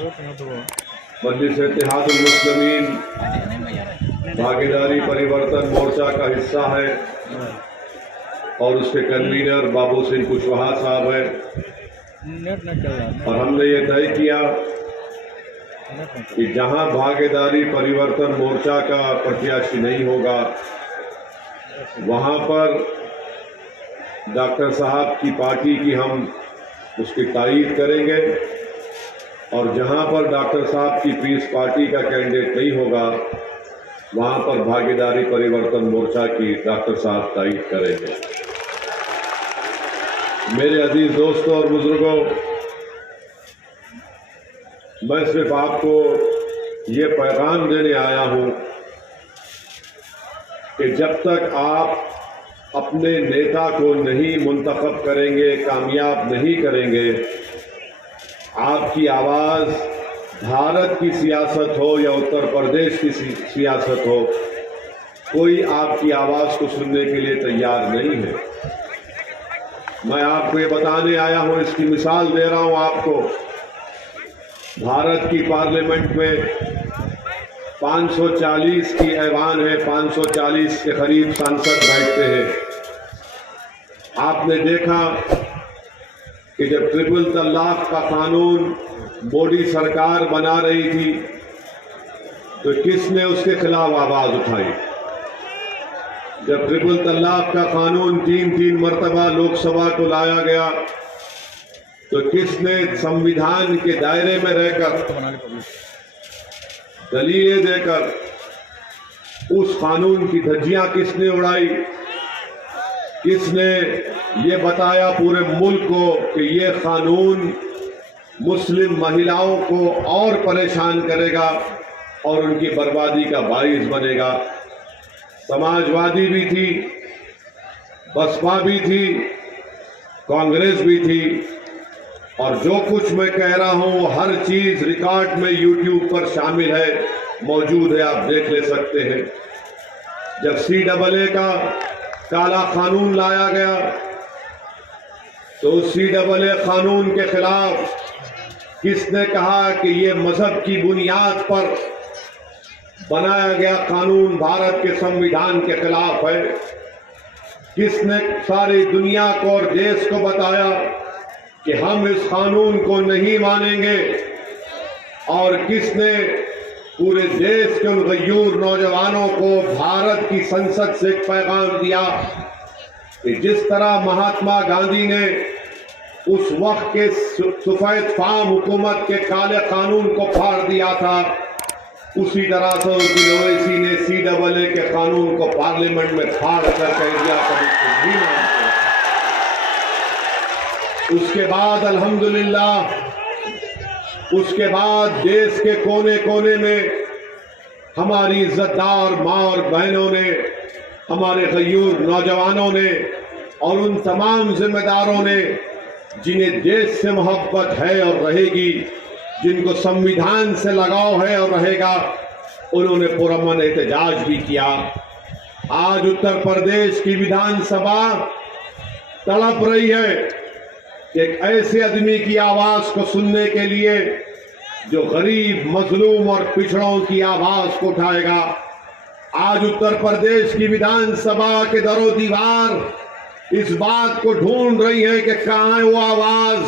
मजलिस इत्तेहादुल मुस्लिमीन भागीदारी परिवर्तन मोर्चा का हिस्सा है और उसके कन्वीनर बाबू सिंह कुशवाहा साहब हैं। और हमने ये तय किया कि जहां भागीदारी परिवर्तन मोर्चा का प्रत्याशी नहीं होगा वहां पर डॉक्टर साहब की पार्टी की हम उसकी तायीद करेंगे और जहां पर डॉक्टर साहब की पीस पार्टी का कैंडिडेट नहीं होगा वहां पर भागीदारी परिवर्तन मोर्चा की डॉक्टर साहब तायीद करेंगे। मेरे अजीज दोस्तों और बुजुर्गों, मैं सिर्फ आपको ये पैगाम देने आया हूं कि जब तक आप अपने नेता को नहीं मुंतखब करेंगे, कामयाब नहीं करेंगे, आपकी आवाज़ भारत की सियासत हो या उत्तर प्रदेश की सियासत हो, कोई आपकी आवाज़ को सुनने के लिए तैयार नहीं है। मैं आपको ये बताने आया हूँ, इसकी मिसाल दे रहा हूँ आपको। भारत की पार्लियामेंट में 540 की ऐवान है, 540 के करीब सांसद बैठते हैं। आपने देखा कि जब ट्रिपल तलाक का कानून मोदी सरकार बना रही थी तो किसने उसके खिलाफ आवाज उठाई? जब ट्रिपल तलाक का कानून 3 मरतबा लोकसभा को लाया गया तो किसने संविधान के दायरे में रहकर दलीलें देकर उस कानून की धज्जियां किसने उड़ाई? किसने ये बताया पूरे मुल्क को कि ये कानून मुस्लिम महिलाओं को और परेशान करेगा और उनकी बर्बादी का बाइस बनेगा? समाजवादी भी थी, बसपा भी थी, कांग्रेस भी थी। और जो कुछ मैं कह रहा हूं वो हर चीज रिकॉर्ड में यूट्यूब पर शामिल है, मौजूद है, आप देख ले सकते हैं। जब CAA का काला कानून लाया गया तो CAA कानून के खिलाफ किसने कहा कि ये मजहब की बुनियाद पर बनाया गया कानून भारत के संविधान के खिलाफ है? किसने सारी दुनिया को और देश को बताया कि हम इस कानून को नहीं मानेंगे? और किसने पूरे देश के उन गयूर नौजवानों को भारत की संसद से एक पैगाम दिया कि जिस तरह महात्मा गांधी ने उस वक्त के सफेद फाम हुकूमत के काले कानून को फाड़ दिया था, उसी तरह से उनकी ओवैसी ने CAA के कानून को पार्लियामेंट में फाड़ कर कह दिया भी मानते। उसके बाद अल्हम्दुलिल्लाह, उसके बाद देश के कोने कोने में हमारी इज्जतदार माँ और बहनों ने, हमारे गयूर नौजवानों ने और उन तमाम जिम्मेदारों ने जिन्हें देश से मोहब्बत है और रहेगी, जिनको संविधान से लगाव है और रहेगा, उन्होंने पुरअमन एहतजाज भी किया। आज उत्तर प्रदेश की विधानसभा तड़प रही है एक ऐसे आदमी की आवाज को सुनने के लिए जो गरीब, मजलूम और पिछड़ों की आवाज को उठाएगा। आज उत्तर प्रदेश की विधानसभा के दरो दीवार इस बात को ढूंढ रही है कि कहां है वो आवाज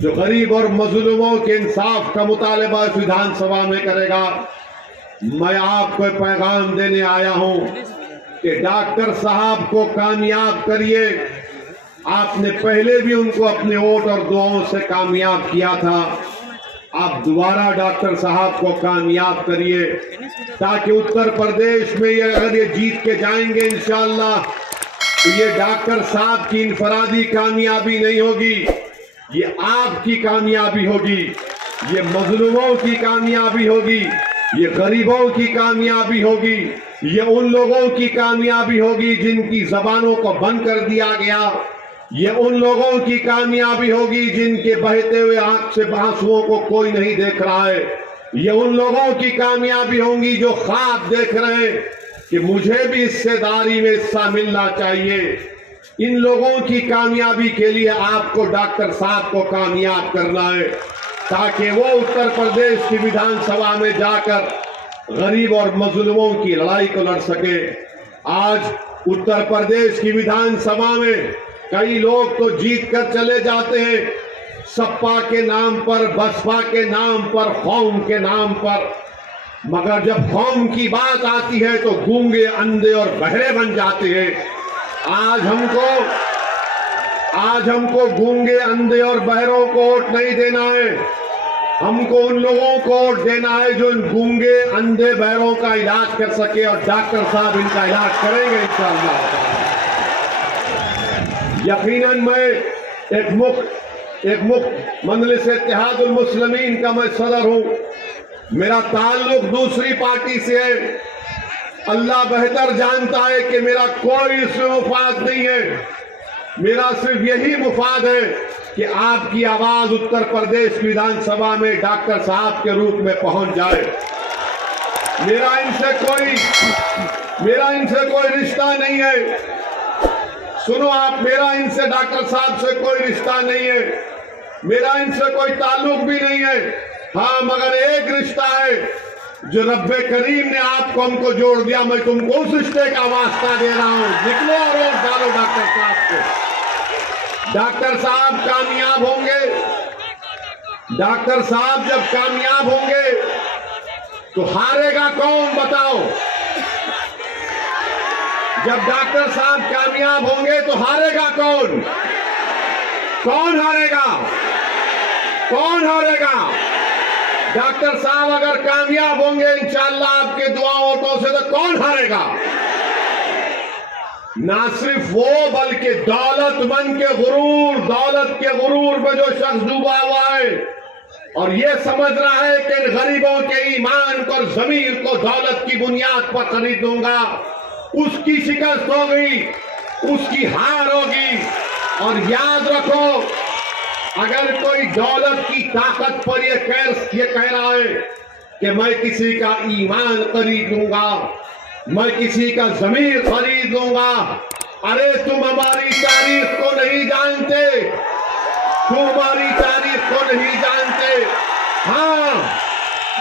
जो गरीब और मजलूमों के इंसाफ का मुतालबा इस विधानसभा में करेगा। मैं आपको पैगाम देने आया हूं कि डॉक्टर साहब को कामयाब करिए। आपने पहले भी उनको अपने वोट और दुआओं से कामयाब किया था, आप दोबारा डॉक्टर साहब को कामयाब करिए ताकि उत्तर प्रदेश में अगर ये जीत के जाएंगे इंशाअल्लाह तो ये डॉक्टर साहब की इनफरादी कामयाबी नहीं होगी, ये आपकी कामयाबी होगी, ये मजलूमों की कामयाबी होगी, ये गरीबों की कामयाबी होगी, ये उन लोगों की कामयाबी होगी जिनकी जबानों को बंद कर दिया गया, ये उन लोगों की कामयाबी होगी जिनके बहते हुए आंख से आंसुओं को कोई नहीं देख रहा है, ये उन लोगों की कामयाबी होंगी जो ख्वाब देख रहे हैं कि मुझे भी हिस्सेदारी में हिस्सा मिलना चाहिए। इन लोगों की कामयाबी के लिए आपको डॉक्टर साहब को कामयाब करना है। ताकि वो उत्तर प्रदेश की विधानसभा में जाकर गरीब और मजलूमों की लड़ाई को लड़ सके। आज उत्तर प्रदेश की विधानसभा में कई लोग तो जीत कर चले जाते हैं, सपा के नाम पर, बसपा के नाम पर, कौम के नाम पर, मगर जब कौम की बात आती है तो गूंगे, अंधे और बहरे बन जाते हैं। आज हमको गूंगे, अंधे और बहरों को वोट नहीं देना है। हमको उन लोगों को वोट देना है जो इन गूंगे, अंधे, बहरों का इलाज कर सके, और डॉक्टर साहब इनका इलाज करेंगे इंशाअल्लाह। यकीनन मैं एक मुख्त मजलिस इत्तेहादुल मुस्लिमीन का मैं सदर हूं। मेरा ताल्लुक दूसरी पार्टी से है। अल्लाह बेहतर जानता है कि मेरा कोई इसमें मुफाद नहीं है। मेरा सिर्फ यही मुफाद है कि आपकी आवाज उत्तर प्रदेश विधानसभा में डॉक्टर साहब के रूप में पहुंच जाए। मेरा इनसे कोई रिश्ता नहीं है। सुनो आप, मेरा इनसे, डॉक्टर साहब से कोई रिश्ता नहीं है, मेरा इनसे कोई ताल्लुक भी नहीं है। हाँ, मगर एक रिश्ता है जो रब्बे करीम ने आपको हमको जोड़ दिया। मैं तुमको उस रिश्ते का वास्ता दे रहा हूं। निकलो और वोट डालो डॉक्टर साहब को। डॉक्टर साहब कामयाब होंगे। डॉक्टर साहब जब कामयाब होंगे तो हारेगा कौन, बताओ? जब डॉक्टर साहब कामयाब होंगे तो हारेगा कौन? कौन हारेगा? कौन हारेगा? डॉक्टर साहब अगर कामयाब होंगे इंशाअल्लाह आपके दुआ वोटों से, तो कौन हारेगा? ना सिर्फ वो, बल्कि दौलतमंद के गुरूर, दौलत के गुरूर में जो शख्स डूबा हुआ है और ये समझ रहा है कि इन गरीबों के ईमान को और जमीर को दौलत की बुनियाद पर खरीद दूंगा, उसकी शिकस्त होगी, उसकी हार होगी। और याद रखो, अगर कोई दौलत की ताकत पर ये कह रहा है कि मैं किसी का ईमान खरीद लूंगा, मैं किसी का जमीर खरीद लूंगा, अरे तुम हमारी तारीख को नहीं जानते, तुम हमारी तारीख को नहीं जानते। हाँ,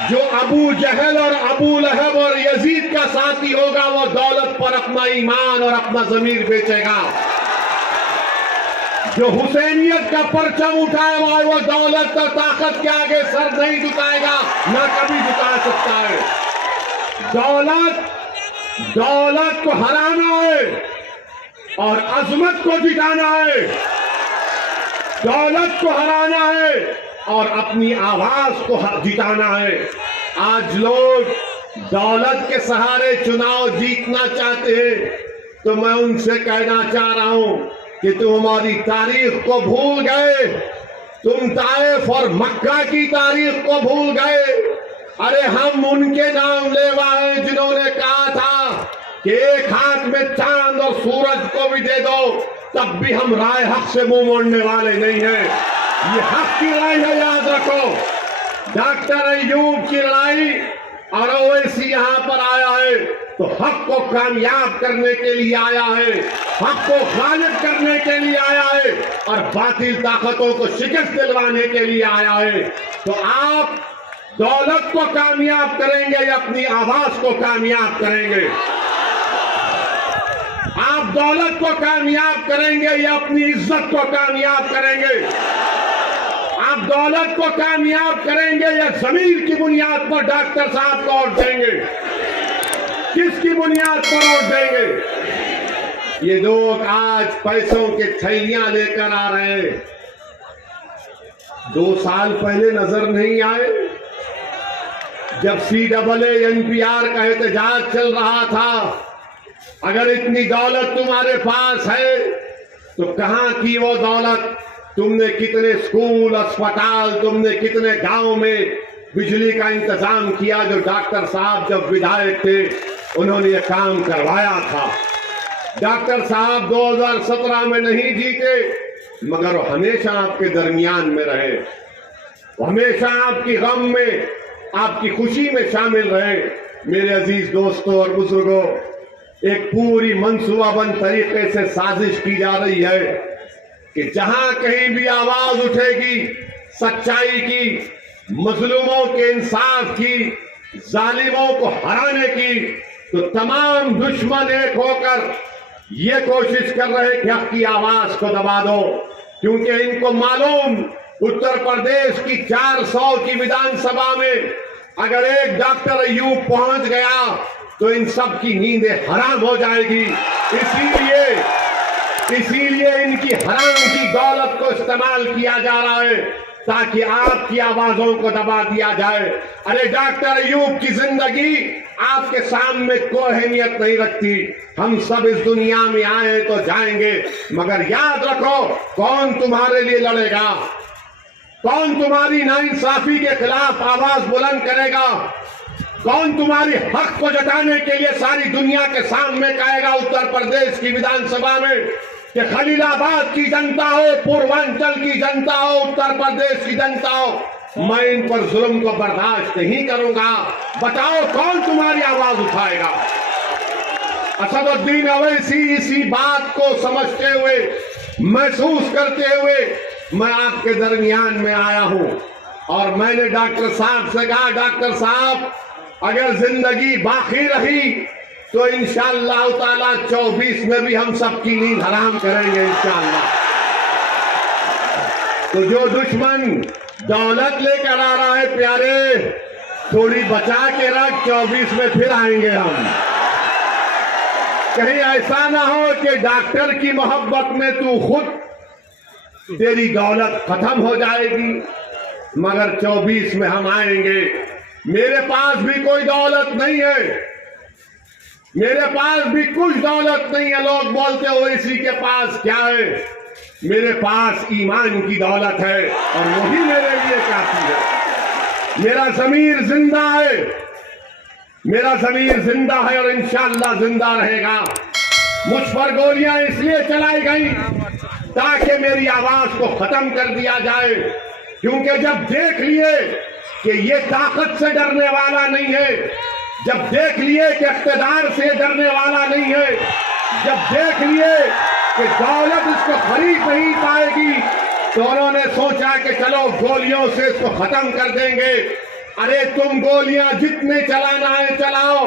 जो अबू जहल और अबू लहब और यजीद का साथी होगा वो दौलत पर अपना ईमान और अपना जमीर बेचेगा। जो हुसैनियत का परचम उठाए हुआ है वो दौलत और ताकत के आगे सर नहीं झुकाएगा, ना कभी झुका सकता है। दौलत को हराना है और अजमत को जिताना है। दौलत को हराना है और अपनी आवाज को जिताना है। आज लोग दौलत के सहारे चुनाव जीतना चाहते हैं, तो मैं उनसे कहना चाह रहा हूं कि तुम हमारी तारीख को भूल गए, तुम ताइफ और मक्का की तारीख को भूल गए। अरे हम उनके नाम लेवा हैं जिन्होंने कहा था कि एक हाथ में चांद और सूरज को भी दे दो तब भी हम राय हक से मुंह मोड़ने वाले नहीं हैं। ये हक की लड़ाई है, याद रखो। डॉक्टर अय्यूब की लड़ाई और ओवैसी यहाँ पर आया है तो हक को कामयाब करने के लिए आया है, हक को गालिब करने के लिए आया है और बातिल ताकतों को शिकस्त दिलवाने के लिए आया है। तो आप दौलत को कामयाब करेंगे या अपनी आवाज को कामयाब करेंगे? आप दौलत को कामयाब करेंगे या अपनी इज्जत को कामयाब करेंगे? आप दौलत को कामयाब करेंगे या जमीर की बुनियाद पर डॉक्टर साहब को वोट देंगे? किसकी बुनियाद पर वोट देंगे? ये लोग आज पैसों के थैलियां लेकर आ रहे हैं। 2 साल पहले नजर नहीं आए जब CAA NPR का एहतजाज चल रहा था? अगर इतनी दौलत तुम्हारे पास है तो कहां की वो दौलत? तुमने कितने स्कूल, अस्पताल, तुमने कितने गांव में बिजली का इंतजाम किया जो डॉक्टर साहब जब विधायक थे उन्होंने ये काम करवाया था। डॉक्टर साहब 2017 में नहीं जीते मगर वो हमेशा आपके दरमियान में रहे, हमेशा आपकी गम में, आपकी खुशी में शामिल रहे। मेरे अजीज दोस्तों और बुजुर्गों, एक पूरी मंसूबाबंद तरीके से साजिश की जा रही है कि जहां कहीं भी आवाज उठेगी सच्चाई की, मजलूमों के इंसाफ की, जालिमों को हराने की, तो तमाम दुश्मन एक होकर ये कोशिश कर रहे कि हक की आवाज को दबा दो, क्योंकि इनको मालूम उत्तर प्रदेश की 400 की विधानसभा में अगर एक डॉक्टर अयूब पहुंच गया तो इन सब की नींदें हराम हो जाएगी। इसीलिए इनकी हराम की दौलत को इस्तेमाल किया जा रहा है ताकि आपकी आवाजों को दबा दिया जाए। अरे डॉक्टर अयूब की जिंदगी आपके सामने कोई अहमियत नहीं रखती। हम सब इस दुनिया में आए तो जाएंगे, मगर याद रखो कौन तुम्हारे लिए लड़ेगा, कौन तुम्हारी नाइंसाफी के खिलाफ आवाज बुलंद करेगा, कौन तुम्हारी हक को जताने के लिए सारी दुनिया के सामने कहेगा उत्तर प्रदेश की विधानसभा में कि खलीलाबाद की जनता हो, पूर्वांचल की जनता हो, उत्तर प्रदेश की जनता हो, मैं इन पर जुल्म को बर्दाश्त नहीं करूंगा। बताओ कौन तुम्हारी आवाज उठाएगा। असदुद्दीन अवैसी इसी बात को समझते हुए, महसूस करते हुए मैं आपके दरमियान में आया हूं और मैंने डॉक्टर साहब से कहा, डॉक्टर साहब अगर जिंदगी बाकी रही तो इंशाअल्लाह ताला 24 में भी हम सबकी नींद हराम करेंगे इंशाअल्लाह। तो जो दुश्मन दौलत लेकर आ रहा है प्यारे, थोड़ी बचा के रख, 24 में फिर आएंगे हम। कहीं ऐसा ना हो कि डॉक्टर की मोहब्बत में तू खुद तेरी दौलत खत्म हो जाएगी, मगर 24 में हम आएंगे। मेरे पास भी कोई दौलत नहीं है, मेरे पास भी कुछ दौलत नहीं है। लोग बोलते हो इसी के पास क्या है, मेरे पास ईमान की दौलत है और वही मेरे लिए काफी है। मेरा ज़मीर जिंदा है, मेरा ज़मीर जिंदा है और इंशाअल्लाह जिंदा रहेगा। मुझ पर गोलियां इसलिए चलाई गई ताकि मेरी आवाज को खत्म कर दिया जाए, क्योंकि जब देख लिए कि ये ताकत से डरने वाला नहीं है, जब देख लिए कि इख्तिदार से डरने वाला नहीं है, जब देख लिए कि दौलत इसको खरीद नहीं पाएगी, तो उन्होंने सोचा कि चलो गोलियों से इसको खत्म कर देंगे। अरे तुम गोलियां जितने चलाना है चलाओ,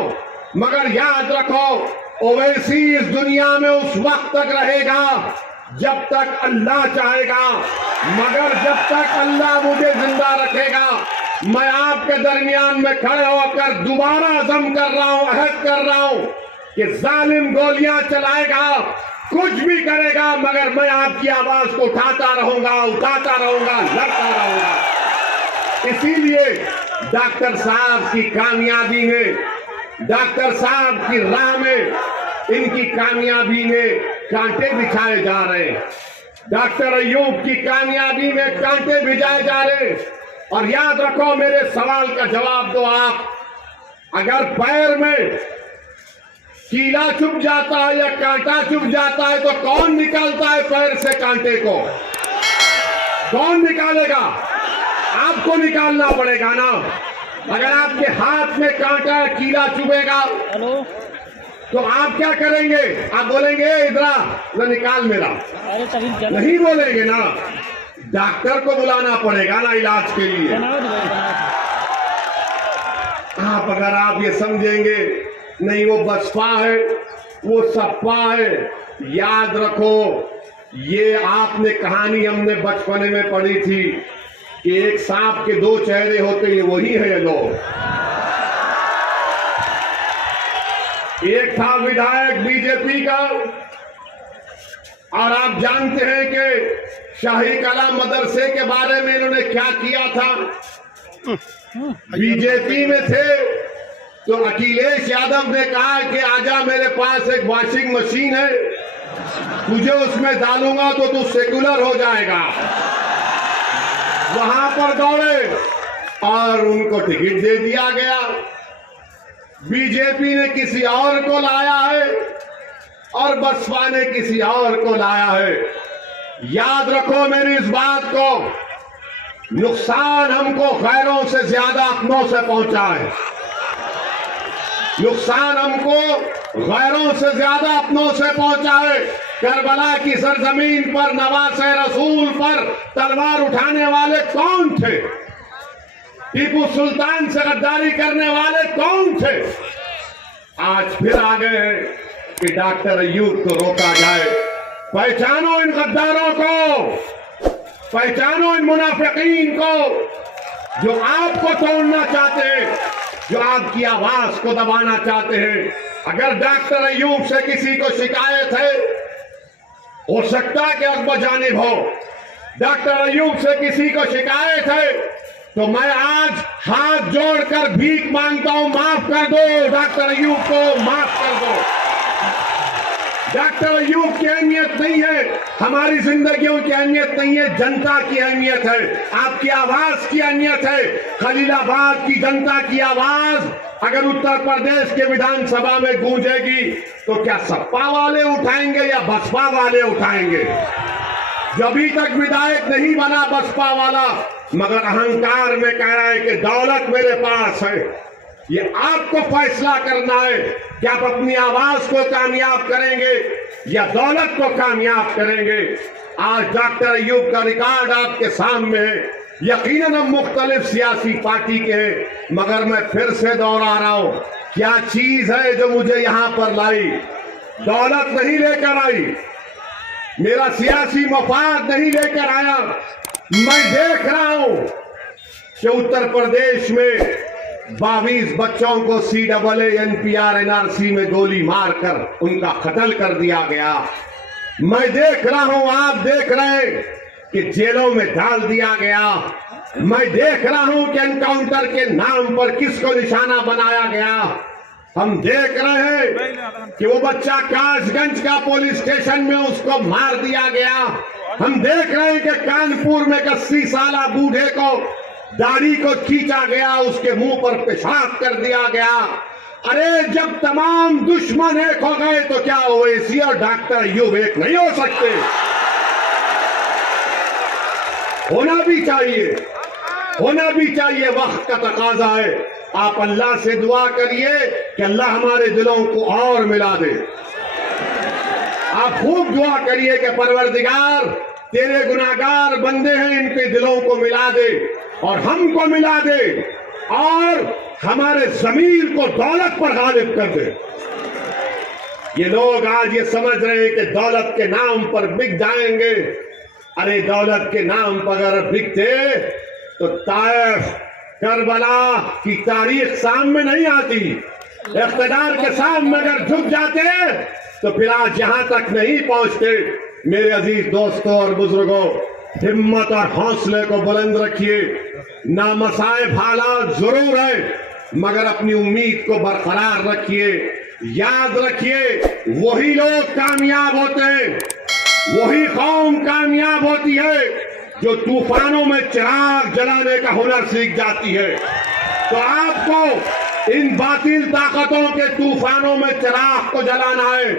मगर याद रखो ओवैसी इस दुनिया में उस वक्त तक रहेगा जब तक अल्लाह चाहेगा, मगर जब तक अल्लाह मुझे जिंदा रखेगा। मैं आपके दरमियान में खड़े होकर दोबारा अज़म कर रहा हूं, अहद कर रहा हूं कि जालिम गोलियां चलाएगा, कुछ भी करेगा, मगर मैं आपकी आवाज को उठाता रहूंगा, लड़ता रहूंगा। इसीलिए डॉक्टर साहब की कामयाबी में, डॉक्टर साहब की राह में, इनकी कामयाबी में कांटे बिछाए जा रहे हैं। डॉक्टर अयूब की कामयाबी में कांटे बिछाए जा रहे हैं। और याद रखो, मेरे सवाल का जवाब दो आप, अगर पैर में कीला चुभ जाता है या कांटा चुभ जाता है तो कौन निकालता है पैर से कांटे को? कौन निकालेगा? आपको निकालना पड़ेगा ना। अगर आपके हाथ में कांटा कीला चुभेगा तो आप क्या करेंगे? आप बोलेंगे इधर निकाल मेरा, नहीं बोलेंगे ना। डॉक्टर को बुलाना पड़ेगा ना इलाज के लिए। आप अगर आप ये समझेंगे नहीं वो बसपा है, वो सपा है, याद रखो ये आपने कहानी हमने बचपन में पढ़ी थी कि एक सांप के दो चेहरे होते हैं, वही है ये लोग। एक था विधायक बीजेपी का, और आप जानते हैं कि शाही कला मदरसे के बारे में इन्होंने क्या किया था। बीजेपी में थे तो अखिलेश यादव ने कहा कि आजा मेरे पास एक वॉशिंग मशीन है, तुझे उसमें डालूंगा तो तू सेकुलर हो जाएगा। वहां पर दौड़े और उनको टिकट दे दिया गया। बीजेपी ने किसी और को लाया है और बसपा ने किसी और को लाया है। याद रखो मेरी इस बात को, नुकसान हमको गैरों से ज्यादा अपनों से पहुंचा है। नुकसान हमको गैरों से ज्यादा अपनों से पहुंचा है। करबला की सरजमीन पर नवासे रसूल पर तलवार उठाने वाले कौन थे? टीपू सुल्तान से गद्दारी करने वाले कौन थे? आज फिर आ गए हैं कि डॉक्टर अय्यूब को रोका जाए। पहचानो इन गद्दारों को, पहचानो इन मुनाफिकीन को जो आपको तोड़ना चाहते हैं, जो आपकी आवाज को दबाना चाहते हैं। अगर डॉक्टर अय्यूब से किसी को शिकायत है, हो सकता है कि अकबर जानिब हो। डॉक्टर अय्यूब से किसी को शिकायत है तो मैं आज हाथ जोड़कर भीख मांगता हूं, माफ कर दो डॉक्टर अय्यूब को, माफ कर दो। डॉक्टर अय्यूब की अहमियत नहीं है, हमारी जिंदगियों की अहमियत नहीं है, जनता की अहमियत है, आपकी आवाज की अहमियत है। खलीलाबाद की जनता की आवाज अगर उत्तर प्रदेश के विधानसभा में गूंजेगी तो क्या सपा वाले उठाएंगे या बसपा वाले उठाएंगे? जो अभी तक विधायक नहीं बना बसपा वाला, मगर अहंकार में कह रहा है कि दौलत मेरे पास है, ये आपको फैसला करना है कि आप अपनी आवाज को कामयाब करेंगे या दौलत को कामयाब करेंगे। आज डॉक्टर अय्यूब का रिकॉर्ड आपके सामने है। यकीनन हम मुख्तलिफ सियासी पार्टी के हैं, मगर मैं फिर से दोहरा रहा हूं, क्या चीज है जो मुझे यहां पर लाई? दौलत नहीं लेकर आई, मेरा सियासी मफाद नहीं लेकर आया। मैं देख रहा हूं कि उत्तर प्रदेश में 22 बच्चों को CAA NPR NRC में गोली मारकर उनका कत्ल कर दिया गया। मैं देख रहा हूं, आप देख रहे हैं कि जेलों में डाल दिया गया। मैं देख रहा हूं कि एनकाउंटर के नाम पर किसको निशाना बनाया गया। हम देख रहे हैं कि वो बच्चा कासगंज का पुलिस स्टेशन में उसको मार दिया गया। हम देख रहे हैं कि कानपुर में 80 साल बूढ़े को दाढ़ी को खींचा गया, उसके मुंह पर पेशाब कर दिया गया। अरे जब तमाम दुश्मन एक हो गए तो क्या ओवैसी और डॉक्टर अय्यूब एक नहीं हो सकते? होना भी चाहिए, होना भी चाहिए, वक्त का तकाजा है। आप अल्लाह से दुआ करिए कि अल्लाह हमारे दिलों को और मिला दे। आप खूब दुआ करिए कि परवरदिगार तेरे गुनाहगार बंदे हैं, इनके दिलों को मिला दे और हमको मिला दे और हमारे ज़मीर को दौलत पर गालिब कर दे। ये लोग आज ये समझ रहे हैं कि दौलत के नाम पर बिक जाएंगे। अरे दौलत के नाम पर अगर बिकते तो ताइफ करबला की तारीख सामने नहीं आती। इख्तिदार के सामने अगर झुक जाते तो फिर आज यहां तक नहीं पहुंचते। मेरे अजीज दोस्तों और बुजुर्गों, हिम्मत और हौसले को बुलंद रखिए। नामसाइब हालात जरूर है, मगर अपनी उम्मीद को बरकरार रखिए। याद रखिए, वही लोग कामयाब होते हैं, वही कौम कामयाब होती है जो तूफानों में चिराग जलाने का हुनर सीख जाती है। तो आपको इन बातिल ताकतों के तूफानों में चिराग को जलाना है।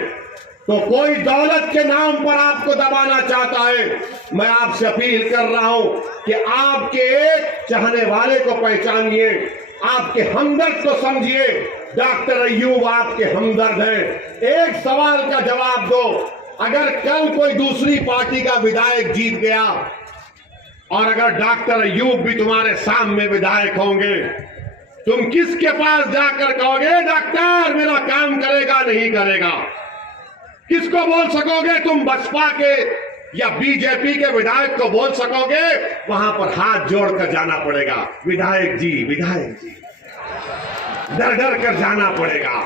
तो कोई दौलत के नाम पर आपको दबाना चाहता है, मैं आपसे अपील कर रहा हूं कि आपके एक चाहने वाले को पहचानिए, आपके हमदर्द को समझिए। डॉक्टर अय्यूब आपके हमदर्द हैं। एक सवाल का जवाब दो, अगर कल कोई दूसरी पार्टी का विधायक जीत गया और अगर डॉक्टर अय्यूब भी तुम्हारे सामने विधायक होंगे, तुम किसके पास जाकर कहोगे डॉक्टर मेरा काम करेगा नहीं करेगा? किसको बोल सकोगे? तुम बसपा के या बीजेपी के विधायक को बोल सकोगे? वहां पर हाथ जोड़कर जाना पड़ेगा, विधायक जी, विधायक जी, डर डर कर जाना पड़ेगा।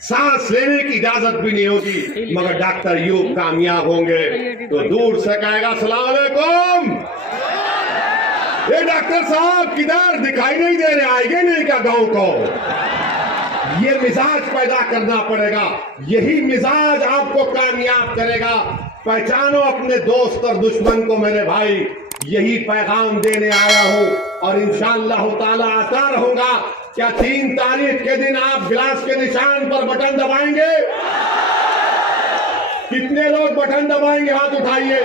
सांस लेने की इजाजत भी नहीं होगी। मगर डॉक्टर अय्यूब कामयाब होंगे तो दूर से कहेगा अस्सलाम वालेकुम, ये डॉक्टर साहब किधर दिखाई नहीं दे रहे, आएंगे नहीं क्या गांव को? ये मिजाज पैदा करना पड़ेगा। यही मिजाज आपको कामयाब करेगा। पहचानो अपने दोस्त और दुश्मन को मेरे भाई। यही पैगाम देने आया हूं और इंशाअल्लाह ताला आता रहूंगा। क्या 3 तारीख के दिन आप गिलास के निशान पर बटन दबाएंगे? कितने लोग बटन दबाएंगे? हाथ उठाइए।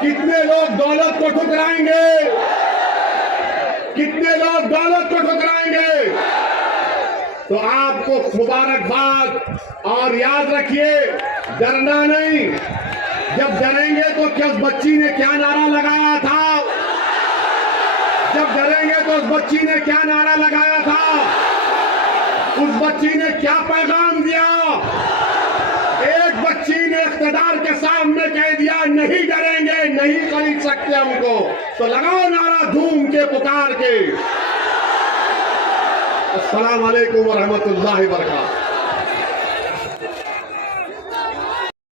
कितने लोग दौलत को ठुकराएंगे? कितने लोग दौलत को ठुकराएंगे? तो आपको मुबारकबाद। और याद रखिए, डरना नहीं। जब डरेंगे तो किस बच्ची ने क्या नारा लगाया था? जब डरेंगे तो उस बच्ची ने क्या नारा लगाया था? उस बच्ची ने क्या पैगाम दिया? एक बच्ची ने इख्तिदार के सामने कह दिया, नहीं डरेंगे, नहीं खरीद सकते हमको। तो लगाओ नारा धूम के, पुकार के। अस्सलाम वालेकुम व रहमतुल्लाहि व बरकातहू।